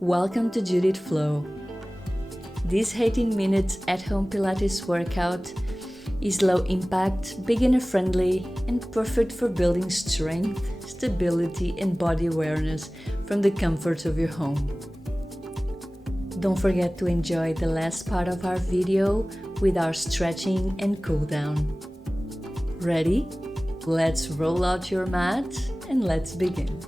Welcome to Judith Flow. This 18 minutes at-home Pilates workout is low impact, beginner friendly, and perfect for building strength, stability, and body awareness from the comfort of your home. Don't forget to enjoy the last part of our video with our stretching and cool down. Ready? Let's roll out your mat and let's begin.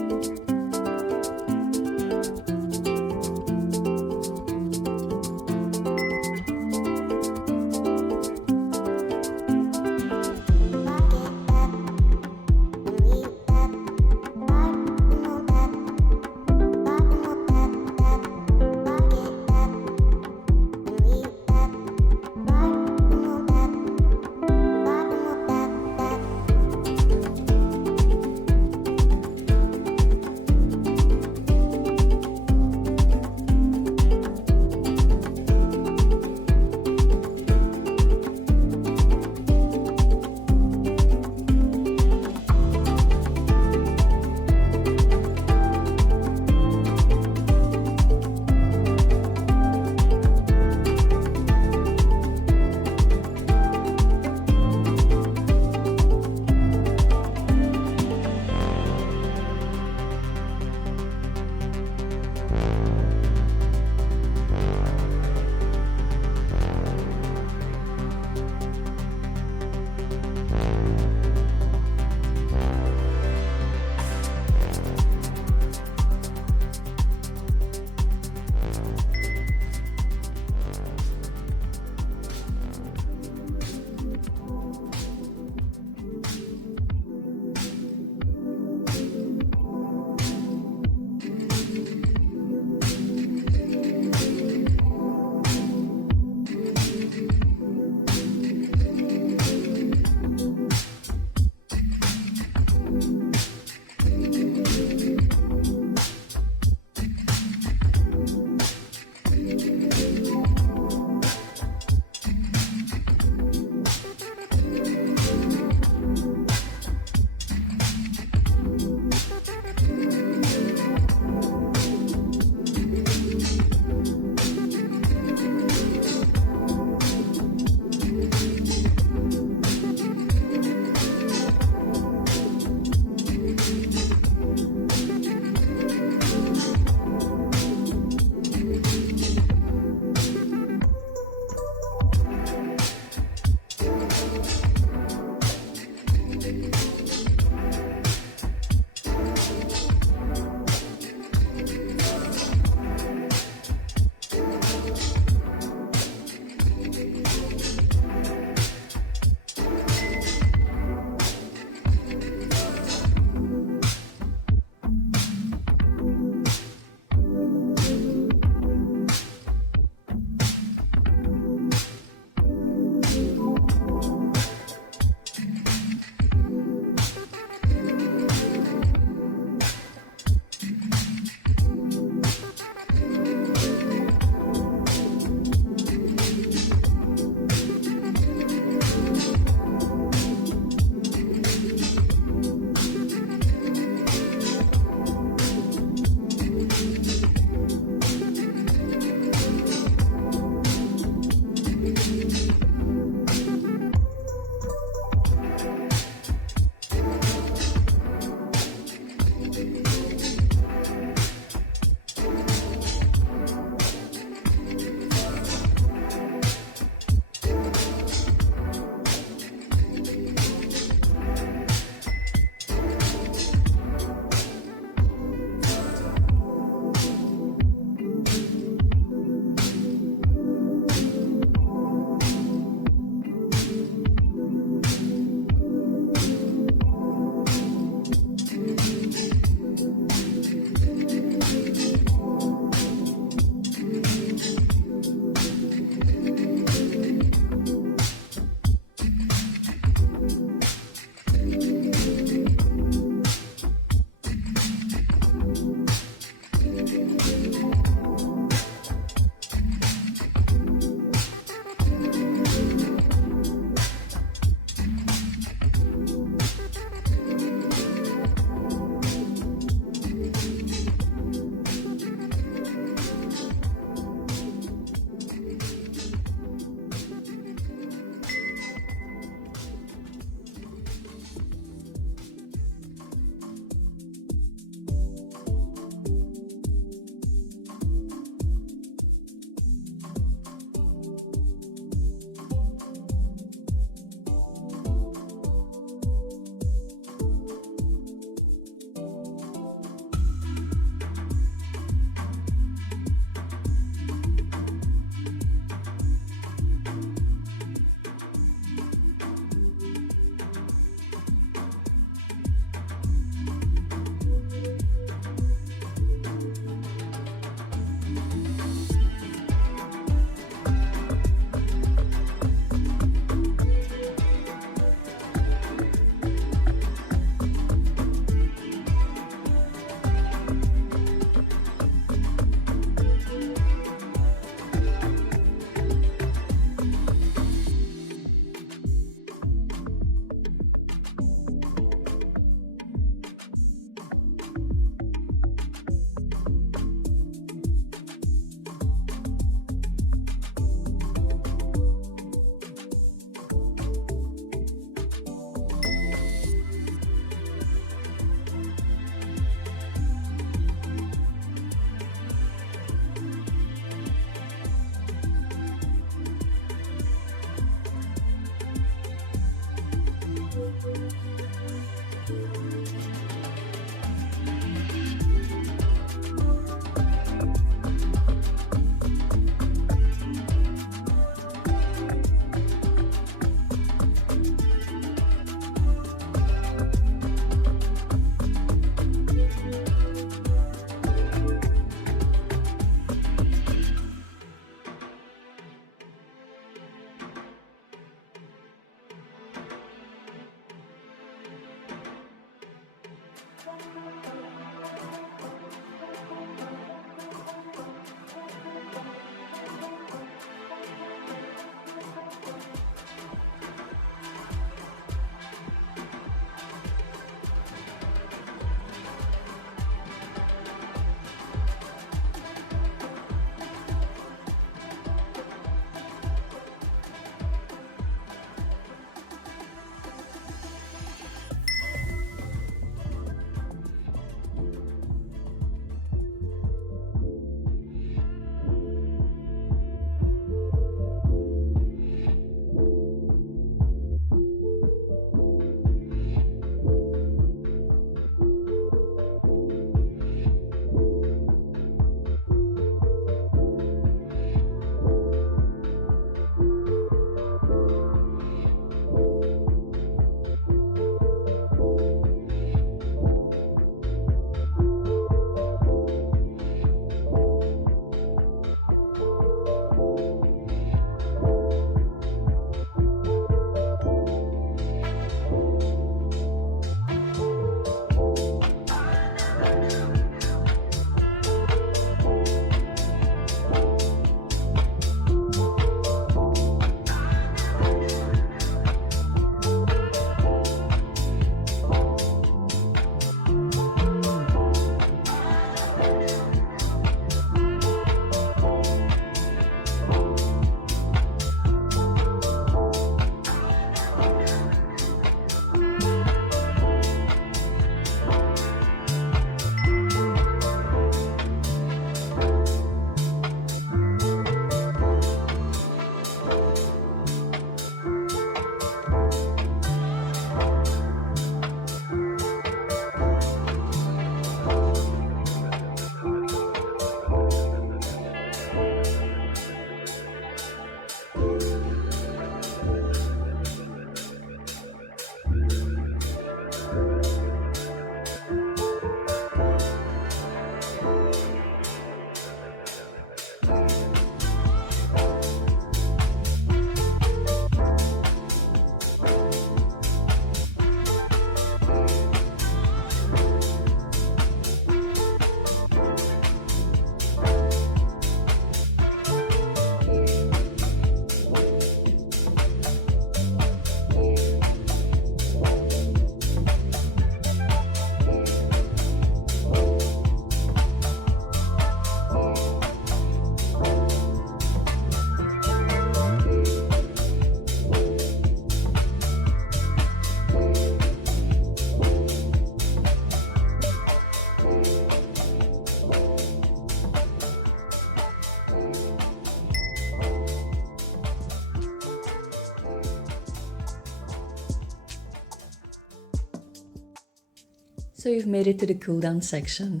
So you've made it to the cool down section.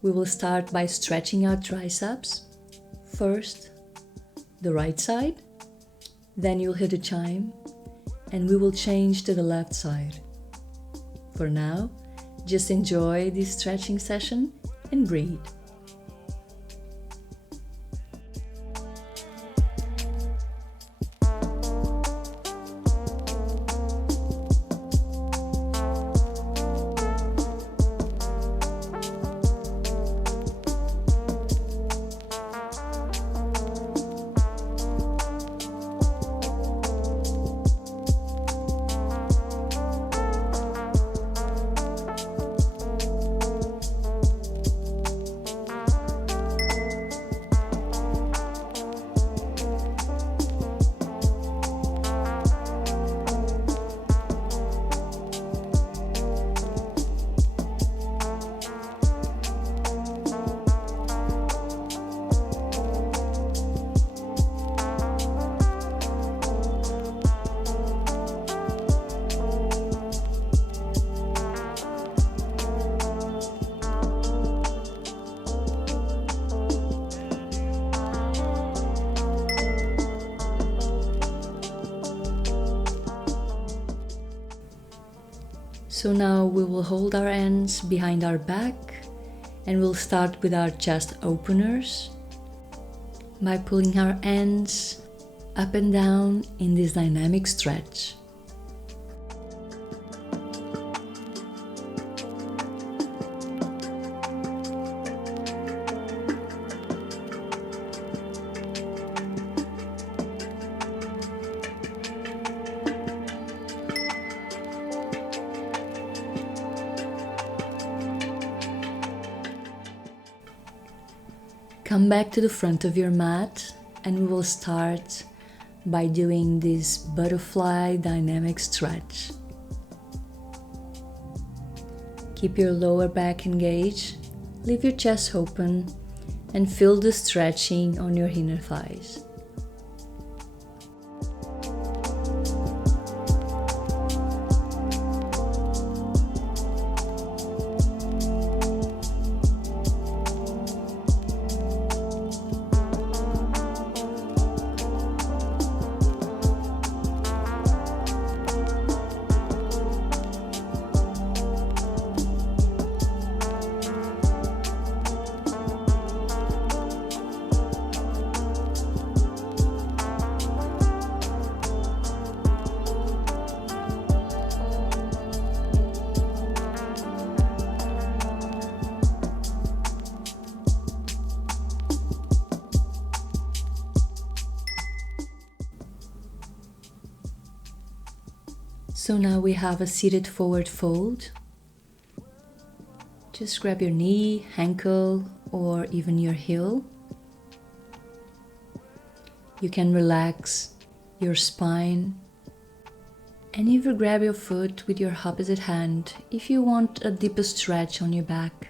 We will start by stretching our triceps. First, the right side, then you'll hit a chime, and we will change to the left side. For now, just enjoy this stretching session and breathe. So now we will hold our hands behind our back and we'll start with our chest openers by pulling our hands up and down in this dynamic stretch. Come back to the front of your mat and we will start by doing this butterfly dynamic stretch. Keep your lower back engaged, leave your chest open and feel the stretching on your inner thighs. So now we have a seated forward fold. Just grab your knee, ankle, or even your heel. You can relax your spine and even grab your foot with your opposite hand if you want a deeper stretch on your back.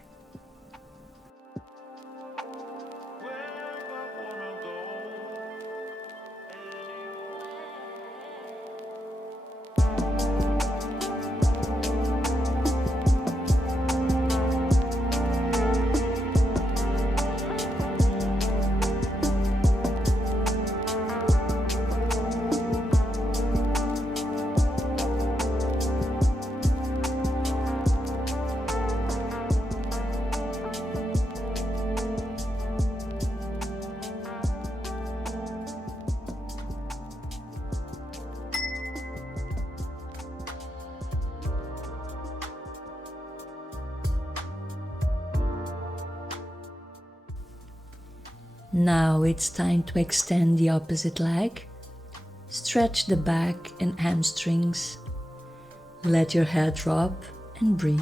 Now it's time to extend the opposite leg. Stretch the back and hamstrings. Let your head drop and breathe.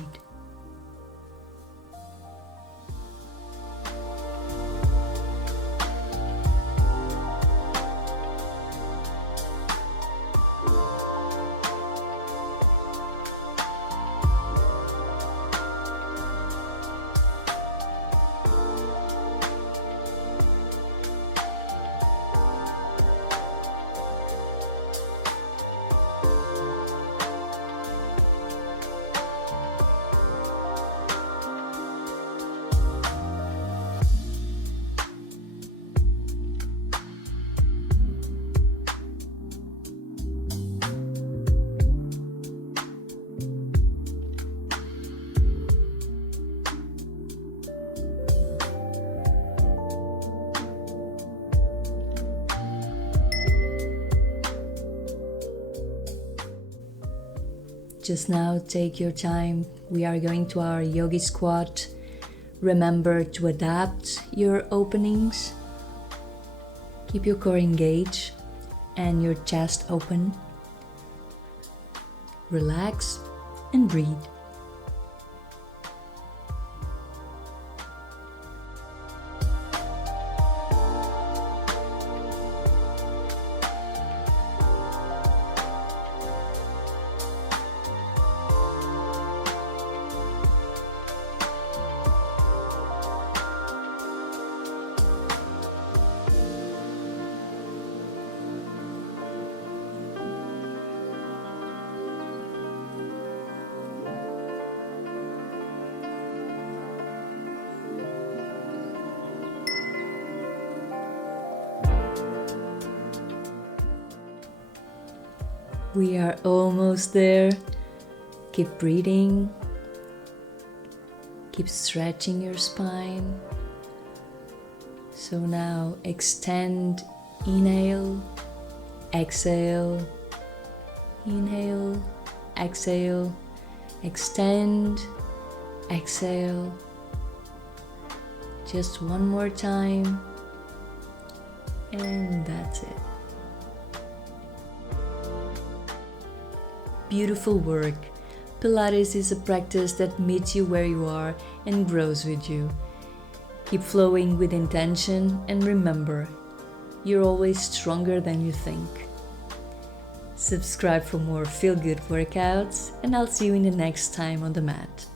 Just now, take your time. We are going to our yogi squat. Remember to adapt your openings. Keep your core engaged and your chest open. Relax and breathe. We are almost there. Keep breathing. Keep stretching your spine. So now extend, inhale, exhale, inhale, exhale, extend, exhale. Just one more time, and that's it. Beautiful work. Pilates is a practice that meets you where you are and grows with you. Keep flowing with intention and remember, you're always stronger than you think. Subscribe for more feel-good workouts and I'll see you in the next time on the mat.